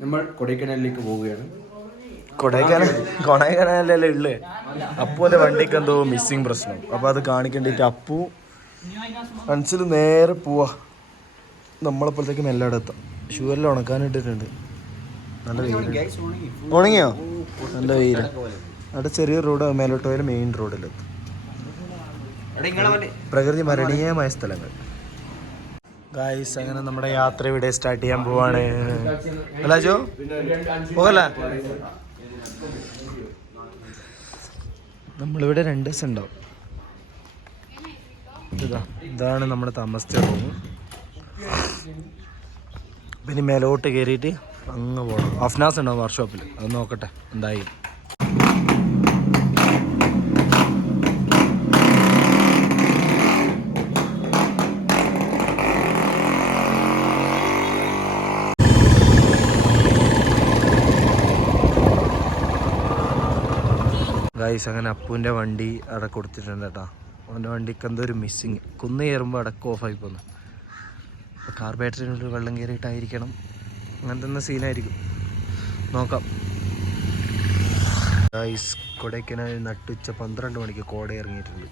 നമ്മൾ കൊടൈക്കനാലിലേക്ക് പോവുകയാണ്. കൊടൈക്കനാലല്ലേ ഉള്ളു. അപ്പൂൻ്റെ വണ്ടിക്ക് എന്തോ മിസ്സിങ് പ്രശ്നം. അപ്പോൾ അത് കാണിക്കേണ്ടിട്ട് അപ്പു മനസ്സിൽ നേരെ പോവാ. നമ്മളപ്പോഴത്തേക്ക് മെല്ലവിടെ എത്താം. ഷൂവെല്ലാം ഉണക്കാനിട്ടിട്ടുണ്ട്. നല്ല വെയിൽ. ഉണങ്ങിയോ? നല്ല വെയിൽ. അവിടെ ചെറിയ റോഡ് മേലോട്ട് പോയാൽ മെയിൻ റോഡിലെത്തും. പ്രകൃതി മരണീയമായ സ്ഥലങ്ങൾ. ഗായ്സ്, അങ്ങനെ നമ്മുടെ യാത്ര ഇവിടെ സ്റ്റാർട്ട് ചെയ്യാൻ പോവാണ്. അല്ല ജോ പോകല്ല. നമ്മളിവിടെ 2 ദിവസം ഉണ്ടാവും. ഇതാണ് നമ്മുടെ താമസിച്ച റൂം. പിന്നെ മേലോട്ട് കയറിയിട്ട് അങ്ങ് പോകണം. അഫ്നാസ് ഉണ്ടാവും വർക്ക്ഷോപ്പിൽ. അത് നോക്കട്ടെ എന്തായി. ഗായ്സ്, അങ്ങനെ അപ്പൂൻ്റെ വണ്ടി അവിടെ കൊടുത്തിട്ടുണ്ട് കേട്ടോ. അവൻ്റെ വണ്ടിക്ക് എന്തോ ഒരു മിസ്സിങ്. കുന്ന് കയറുമ്പോൾ അടക്കം ഓഫായി പോന്നു. അപ്പോൾ കാർ ബാറ്ററിനുള്ളിൽ വെള്ളം കയറിയിട്ടായിരിക്കണം. അങ്ങനത്തെ തന്നെ സീനായിരിക്കും. നോക്കാം. ഗായ്സ്, കൊടൈക്കനാൽ നട്ടുച്ച 12 മണിക്ക് കോട ഇറങ്ങിയിട്ടുണ്ട്.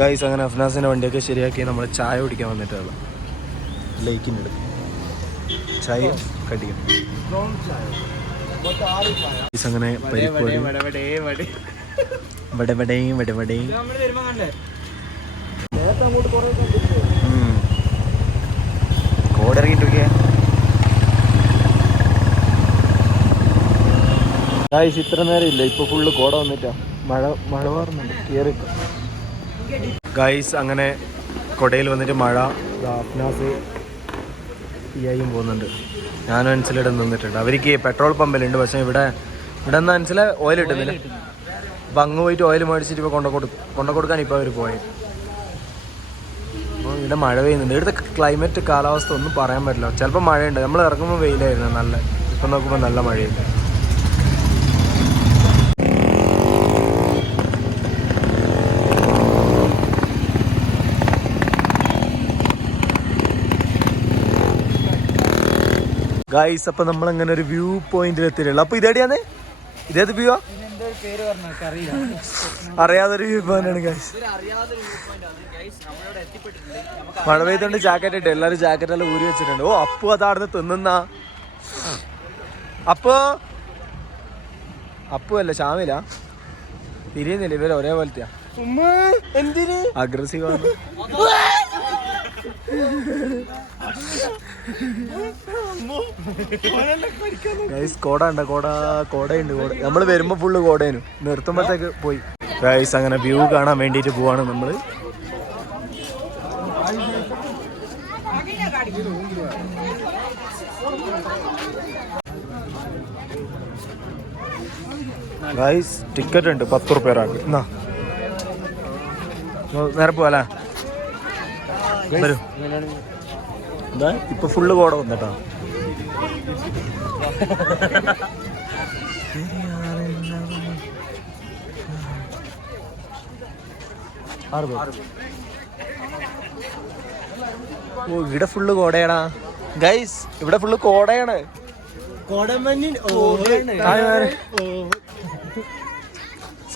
ഗായ്സ്, അങ്ങനെ അഫ്നാസിൻ്റെ വണ്ടിയൊക്കെ ശരിയാക്കി നമ്മൾ ചായ കുടിക്കാൻ വന്നിട്ടുള്ള ലേക്കിൻ്റെ അടുത്ത് ചായ കടിക്കും. അങ്ങനെ പരിപ്പൊടി കോട ഇറങ്ങിട്ടൊക്കെ. ഗായ്സ്, ഇത്ര നേരം ഇല്ല, ഇപ്പൊ ഫുള്ള് കോട വന്നിട്ടാ. മഴ മാറുന്നുണ്ട്. കേറി ഗായ്സ്, അങ്ങനെ കൊടയിൽ വന്നിട്ട് മഴ. അഫ്നാസ് ഈയായും പോകുന്നുണ്ട്. ഞാനും അൻസിലിടെ നിന്നിട്ടുണ്ട്. അവർക്ക് പെട്രോൾ പമ്പിലുണ്ട്. പക്ഷേ ഇവിടെ നിന്ന് അൻസിലെ ഓയിൽ കിട്ടുന്നില്ല. അപ്പം അങ്ങ് പോയിട്ട് ഓയിൽ മേടിച്ചിട്ട് ഇപ്പോൾ കൊണ്ടു കൊടുക്കാൻ ഇപ്പോൾ അവർ പോയി. അപ്പോൾ ഇവിടെ മഴ പെയ്യുന്നുണ്ട്. ഇവിടുത്തെ ക്ലൈമറ്റ് കാലാവസ്ഥ ഒന്നും പറയാൻ പറ്റില്ല. ചിലപ്പോൾ മഴയുണ്ട്. നമ്മൾ ഇറങ്ങുമ്പോൾ വെയിലായിരുന്നു നല്ല. ഇപ്പം നോക്കുമ്പോൾ നല്ല മഴയുണ്ട്. ഗായ്സ്, അപ്പം നമ്മളങ്ങനെ ഒരു വ്യൂ പോയിന്റിൽ എത്തിയിട്ടുള്ളൂ. അപ്പോൾ ഇതേടിയാന്ന് ഇതേത് വ്യൂ? അറിയാതൊരു വ്യൂ പോയിന്റാണ് ഗായ്സ്. മഴ പെയ്തുകൊണ്ട് ജാക്കറ്റ് ഇട്ട് എല്ലാവരും ജാക്കറ്റെല്ലാം ഊരി വെച്ചിട്ടുണ്ട്. ഓ, അപ്പു അതാടുന്ന് തിന്നുന്ന. അപ്പു അല്ല, ഷാമില തിരിയുന്നില്ല. ഇവര് ഒരേപോലത്തെയാ. എന്തിന് അഗ്രസീവാണ്. ഗൈസ്, കോടയുണ്ട്. നമ്മൾ വരുമ്പോ ഫുള്ള് കോടേനു. നിർത്തുമ്പോഴത്തേക്ക് പോയി. ഗൈസ്, അങ്ങനെ വ്യൂ കാണാൻ വേണ്ടിട്ട് പോവാണ് നമ്മള്. ഗൈസ്, ടിക്കറ്റ് ഉണ്ട് 10 റുപ്യ ഒരാൾക്ക്. എന്നാ നേരെ പോവാലേ? വരൂ. എന്താ ഇപ്പൊ ഫുള്ള് കോട വന്നിട്ടാ. ഓ, ഇവിടെ ഫുള്ള് കോടയാടാ ഗൈസ്. ഇവിടെ ഫുള്ള് കോടയാണ്.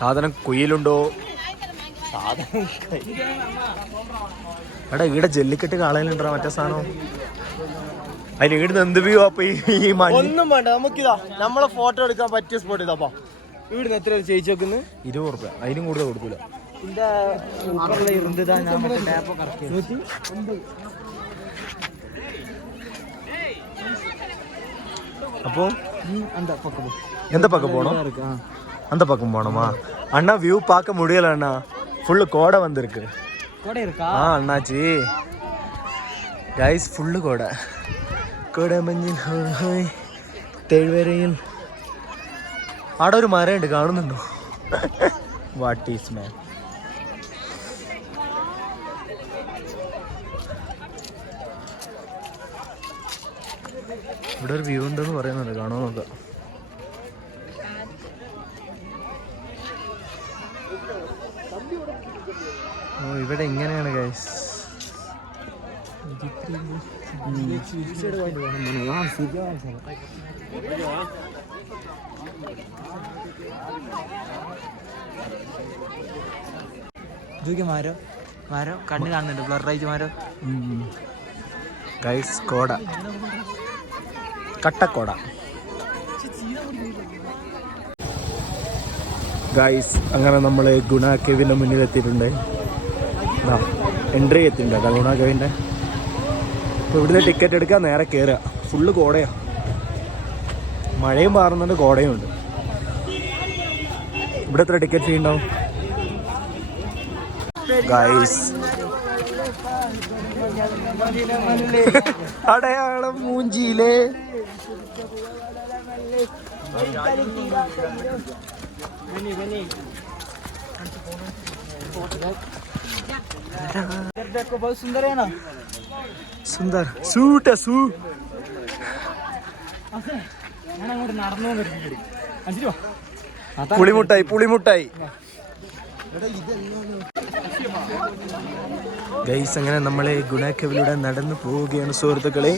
സാധനം കുയിലുണ്ടോ? എടാ, ഇവിടെ ജല്ലിക്കെട്ട് കാളയിലുണ്ടാ മറ്റേ സാധനം. അതിന് ഇവിടുന്ന് എന്ത് വ്യൂ അപ്പൊ ഈ ഒന്നും വേണ്ട. നമുക്കിതാ നമ്മളെ ഫോട്ടോ എടുക്കാൻ പറ്റിയ സ്പോട്ട് ഇതാപ്പാ. ഇവിടുന്ന് എത്ര ചേച്ചി വെക്കുന്നത്? 20 റുപ്യ. അതിനും കൂടുതൽ കൊടുക്കൂല. அப்போ எந்த பக்கம் போனோம்? அந்த பக்கம் போனோமா? அண்ணா வியூ பார்க்க முடியல அண்ணா. ஃபுல்லு கோடை வந்திருக்கு. கோடை இருக்கா? அண்ணாச்சி ഗൈസ്, ഫുള്ള് കോട. കോടമഞ്ഞിൽ ഹായ് തേഴ്വരയിൽ. അവിടെ ഒരു മരമുണ്ട്, കാണുന്നുണ്ടോ? വാട്ട് ഈസ് മാൻ. ഇവിടെ ഒരു വ്യൂ ഉണ്ടെന്ന് പറയുന്നുണ്ട്, കാണാൻ നോക്കാം. ഓ, ഇവിടെ ഇങ്ങനെയാണ് ഗൈസ് മരം കണ്ണ് കാണുന്നുണ്ട് ബ്ലറായിട്ട് മരം. ഗൈസ് കോട, കട്ടക്കോട. ഗൈസ് അങ്ങനെ നമ്മൾ ഗുണ കേവിൻ്റെ മുന്നിലെത്തിയിട്ടുണ്ട്. എൻട്രി എത്തിയിട്ടുണ്ട് ഗുണ കേവിൻ്റെ. അപ്പോൾ ഇവിടുന്ന് ടിക്കറ്റ് എടുക്കുക, നേരെ കയറുക. ഫുള്ള് കോടയാണ്, മഴയും പാറുന്നുണ്ട്, കോടയും ഉണ്ട്. ഇവിടെ എത്ര ടിക്കറ്റ് ഫീ ഉണ്ടാവും ഗൈസ്? അടയാളം മൂഞ്ചിയിലെ സുന്ദർ സൂട്ട സൂ. പുളിമുട്ടായി, പുളിമുട്ടായി. ഗൈസ് അങ്ങനെ നമ്മളെ ഗുണാക്കവിലൂടെ നടന്നു പോവുകയാണ് സുഹൃത്തുക്കളെ.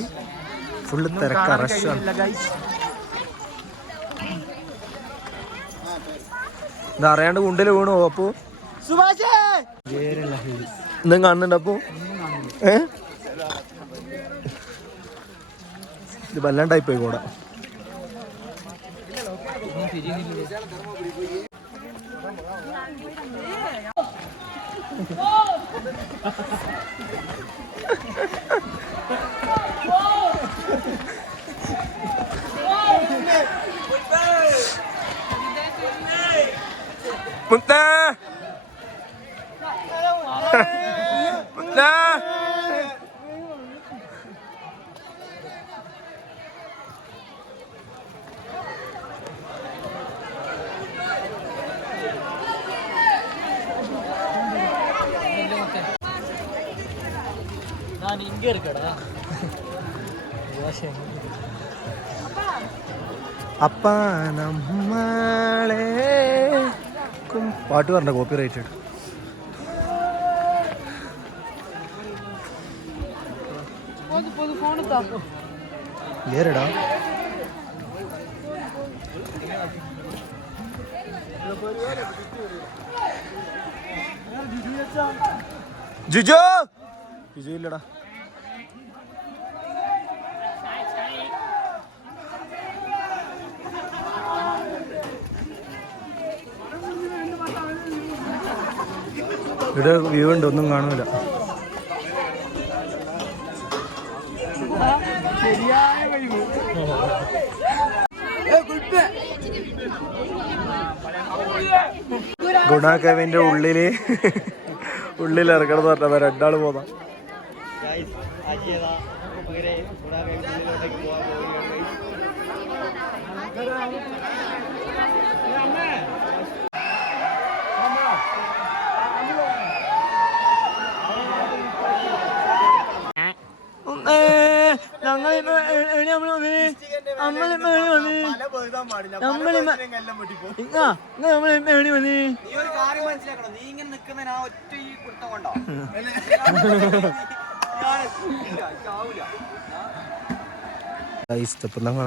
ഫുള്ള് തിരക്കാ, റഷാണ്. ഇത് അറിയാണ്ട് കുണ്ടിൽ വീണു. അപ്പോ എന്തും കാണുന്നുണ്ട്. അപ്പോ ഇത് വല്ലാണ്ടായി പോയി കൂടെ. മുത്ത മുത്ത நான் இங்க இருக்கடா. അപ്പാ നമ്മളെ പാട്ട് പറഞ്ഞ കോപ്പി റൈറ്റഡ്. ഏറെടാ ജിജോ, ജിജു ഇല്ലടാ. ഇവിടെ വ്യൂ ഉണ്ട്, ഒന്നും കാണൂല. ഗുണ കേവിന്റെ ഉള്ളിൽ ഇറക്കണം എന്ന് പറഞ്ഞ രണ്ടാള് പോതാ.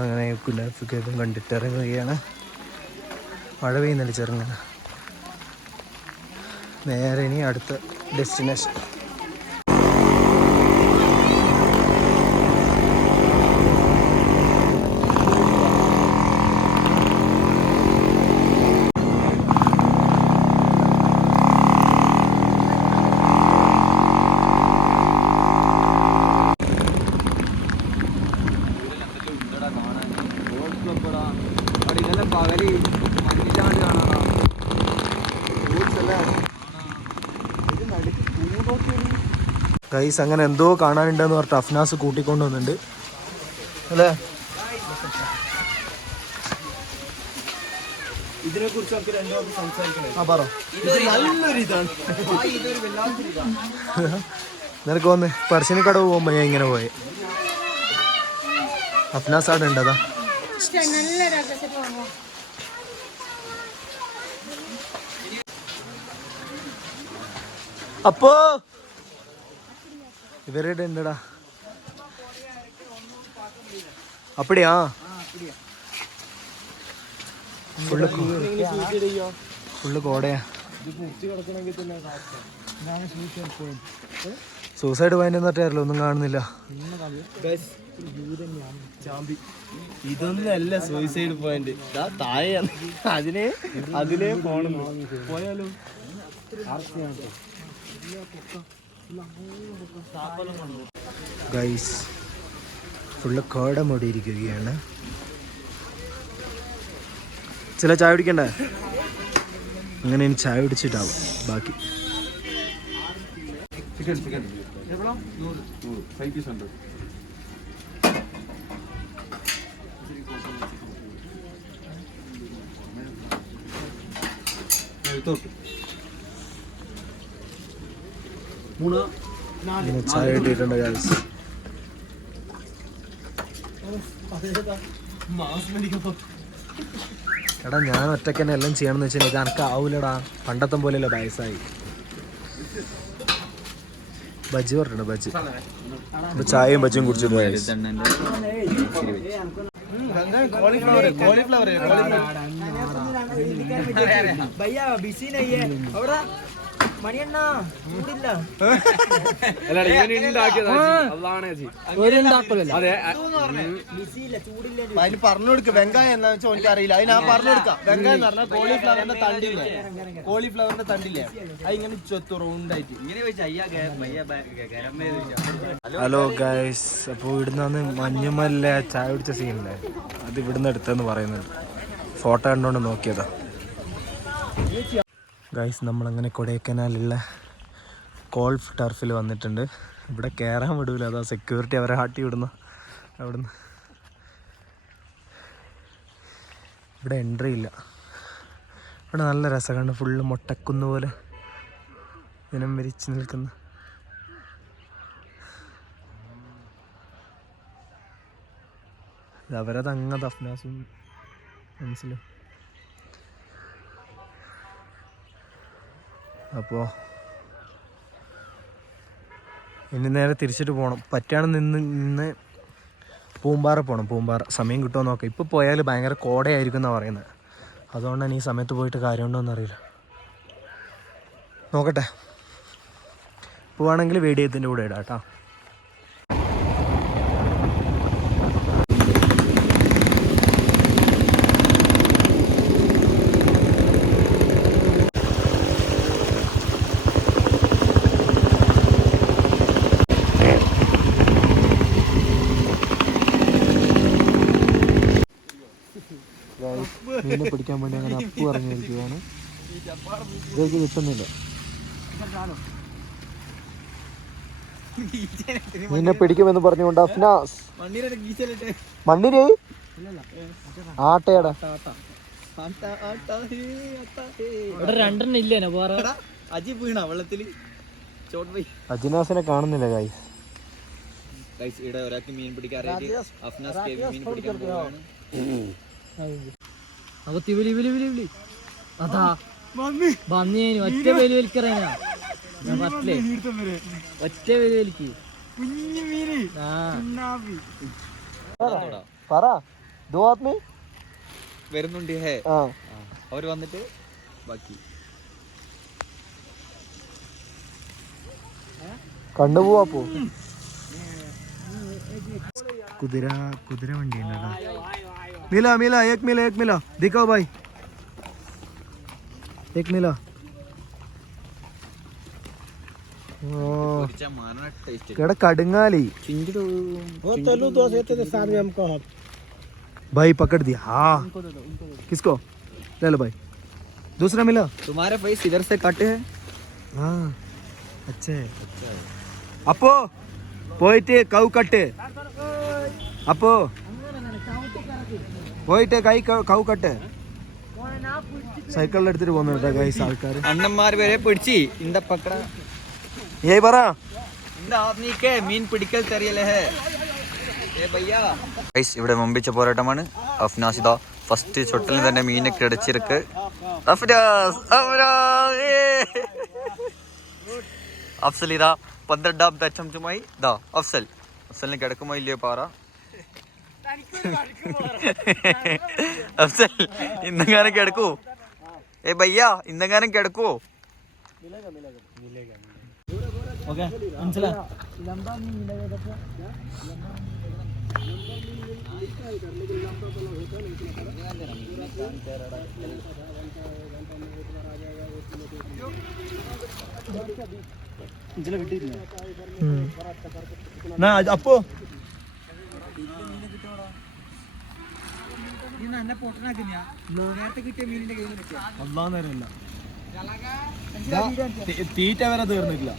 അങ്ങനെ കുലാഫിക്കും കണ്ടിട്ട് ഇറങ്ങുകയാണ്. മഴ പെയ്യുന്നില്ല, ചെറുങ്ങനെ. നേരെ ഇനി അടുത്ത ഡെസ്റ്റിനേഷൻ. ഗൈസ് അങ്ങനെ എന്തോ കാണാനുണ്ടെന്ന് പറഞ്ഞിട്ട് അഫ്നാസ് കൂട്ടിക്കൊണ്ട് വന്നിട്ടുണ്ട് അല്ലേ? ഇതിനെ കുറിച്ച് നമുക്ക് രണ്ടു വാക്ക് സംസാരിക്കണം. ആ പറ. നിനക്ക് വന്ന് പറശ്ശിനിക്കടവ് പോകുമ്പോ ഞാൻ ഇങ്ങനെ പോയെ. അഫ്നാസ് അവിടെ ഉണ്ടതാ. അപ്പോ ഇവരുടെ ഉണ്ടടാ അപ്പടിയാ ഫുള്ള് കോടയാ. സൂസൈഡ് പോയിന്റ് എന്നിട്ടായിരുന്നല്ലോ, ഒന്നും കാണുന്നില്ല. ഇതൊന്നല്ല സൂയിസൈഡ് പോയിന്റ്, താഴെയാണ്. അതിനെ പോണം. പോയാലോ ഗൈസ് ഫുള്ള് കോട മൂടിയിരിക്കുകയാണ്. ചില ചായ കുടിക്കണ്ടേ? അങ്ങനെ ഇനി ചായ കുടിച്ചിട്ടാവും ബാക്കി. ചിക്കൻ 5 പീസ് ഉണ്ട്. ഇങ്ങനെ ചായ കിട്ടിയിട്ടുണ്ട് ഗൈസ്. എടാ ഞാൻ ഒറ്റയ്ക്ക് തന്നെ എല്ലാം ചെയ്യണമെന്ന് വെച്ചാൽ ഇത് എനക്ക് ആവൂലടാ, പണ്ടത്തെ പോലെയല്ല വയസ്സായി. ബജ്ജി പറഞ്ഞിട്ടുണ്ട്, ബജ്ജി. ഇപ്പൊ ചായയും ബജ്ജിയും കുടിച്ചിട്ട് അതിന് പറഞ്ഞു കൊടുക്കുക വെങ്കായം എന്താ വെച്ചാൽ എനിക്ക് അറിയില്ല. അത് ഞാൻ പറഞ്ഞു കൊടുക്കാം. വെങ്കായം എന്ന് പറഞ്ഞാൽ കോളിഫ്ലവറിന്റെ തണ്ടില്ലേ, കോളിഫ്ലവറിന്റെ തണ്ടില്ലേ, അത് ഇങ്ങനെ ചൊത്തു റൗണ്ടായിട്ട്. ഹലോ ഗൈസ്, അപ്പോൾ ഇവിടുന്ന് മഞ്ഞുമല്ല ചായ കുടിച്ച സീനില്ലേ, അത് ഇവിടുന്ന് എടുത്തെന്ന് പറയുന്നുണ്ട്. ഫോട്ടോ കണ്ടുകൊണ്ട് നോക്കിയതാ ഗൈസ്. നമ്മളങ്ങനെ കൊടൈക്കനാലുള്ള ഗോൾഫ് ടർഫിൽ വന്നിട്ടുണ്ട്. ഇവിടെ കയറാൻ വിടൂല, അതാ സെക്യൂരിറ്റി അവരെ ആട്ടി വിടുന്ന അവിടുന്ന്. ഇവിടെ എൻട്രി ഇല്ല. ഇവിടെ നല്ല രസമാണ്, ഫുള്ള് മൊട്ടക്കുന്ന് പോലെ ഇനം വിരിച്ച് നിൽക്കുന്ന. അവരത് അങ്ങ് അഫ്നാസും മനസ്സിലായി. അപ്പോൾ ഇനി നേരെ തിരിച്ചിട്ട് പോകണം. പറ്റുകയാണെങ്കിൽ നിന്ന് പൂമ്പാറ പോകണം. പൂമ്പാറ സമയം കിട്ടുമോ നോക്കാം. ഇപ്പോൾ പോയാൽ ഭയങ്കര കോടയായിരിക്കും എന്നാണ് പറയുന്നത്. അതുകൊണ്ടാണ് ഈ സമയത്ത് പോയിട്ട് കാര്യമുണ്ടോ എന്നറിയില്ല. നോക്കട്ടെ, പോവാണെങ്കിൽ വീഡിയോ ഇതിൻ്റെ കൂടെ ഇടാം കേട്ടോ. മീനെ പിടിക്കാൻ വേണ്ടി അങ്ങനെ അപ്പു ഇറങ്ങിയിരിക്കുകയാണ്. ഇതൊക്കെ കിട്ടുന്നില്ല. മീനെ പിടിക്കുമെന്ന് പറഞ്ഞുകൊണ്ട് അഫ്നാസ് മണ്ണിര് ആട്ടയടാ രണ്ടെണ്ണം ഇല്ലേ അജിനാസിനെ കാണുന്നില്ല ഗൈസ്. മീൻ പിടിക്കാൻ മീൻ പിടിക്കാൻ പോവാണ്. അതാ ബന്നേന് ഒറ്റ വലി വലിക്കറിയാ പറ്റില്ലേ, ഒറ്റ വലി വലിക്ക്. പറ ദോ ആദ്മി വരുന്നുണ്ട്. അവര് വന്നിട്ട് ബാക്കി കണ്ടുപോവാ. പോ കുതിര വണ്ടി ഉണ്ടോ? मिला मिला एक मिला दिखाओ भाई, एक मिला. केड़ा कड़ंगाली भाई पकड़ दिया. हाँ किसको ले लो भाई. दूसरा मिला. तुम्हारे पैसे इधर से काटे हैं. हाँ अच्छा है. अपो പോയിട്ട് കൗ കട്ട്. അപ്പോ പോയിട്ട് കൗ കട്ട്. സൈക്കിളിൽ എടുത്തിട്ട് പോകുന്നുണ്ട് ഗൈസ് ആൾക്കാർ. അണ്ണന്മാർ വരെ പിടിച്ച് ഇന്ത പക്കട ഏയ് പറ ഇന്ത ആദ്മിക്ക് മീൻ പിടിക്കൽ തെറിയലേ ഹേ ഏ ഭയ്യാ. ഗൈസ് ഇവിടെ മുമ്പിച്ച പോരാട്ടമാണ്. അഫ്നാസ് ഇതാ ഫസ്റ്റ് ഷോട്ടിൽ തന്നെ മീനൊക്കെ അടിച്ചിരിക്ക്. അഫ്സൽ ഇതാ 12ാമത്തെ ചമച്ചുമായി ഇതാ അഫ്സലിന് കിടക്കുമോ ഇല്ലയോ പാറ. അഫ്സൽ ഇന്നെങ്ങാനും കിടക്കൂ? ഏ ഭയ്യ ഇന്നെങ്ങാനും കിടക്കുവോ? ഓക്കെ മനസ്സിലായി. അപ്പോ തീറ്റ വരെ തീർന്നിട്ടില്ല.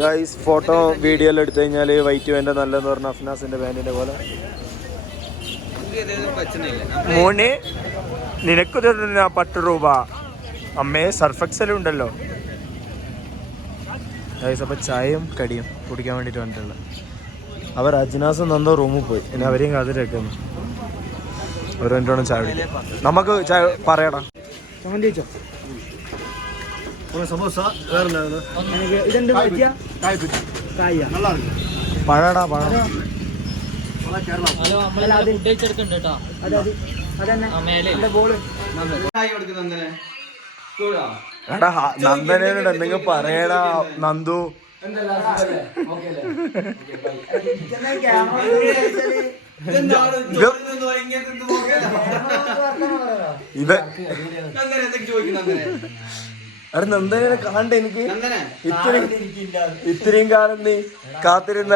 ഗൈസ് ഫോട്ടോ വീഡിയോ എല്ലാം എടുത്തു കഴിഞ്ഞാൽ വൈറ്റ് വേണ്ട നല്ലതെന്ന് പറഞ്ഞ അഫ്നാസിന്റെ പാൻറ്റിന്റെ പോലെ. മോനെ നിനക്ക് തരുന്ന 10 രൂപ അമ്മയെ സർഫെക്സലും ഉണ്ടല്ലോ. ഗൈസ് അപ്പോൾ ചായയും കടിയും കുടിക്കാൻ വേണ്ടിയിട്ട് വന്നിട്ടുള്ളത്. അവർ അജ്നാസും നന്നോ റൂമിൽ പോയി. ഇനി അവരെയും കാത്തിരക്കുന്നു. ഒരു മിനിറ്റോളം ചായ കുടിക്കാം. നമുക്ക് ചായ പറയടാ. പഴടാ പഴം. എടാ നന്ദനോട് എന്തെങ്കിലും പറയടാ നന്ദു. അവിടെ നന്ദനെ കാണണ്ട എനിക്ക്. ഇത്രയും കാലം നീ കാത്തിരുന്ന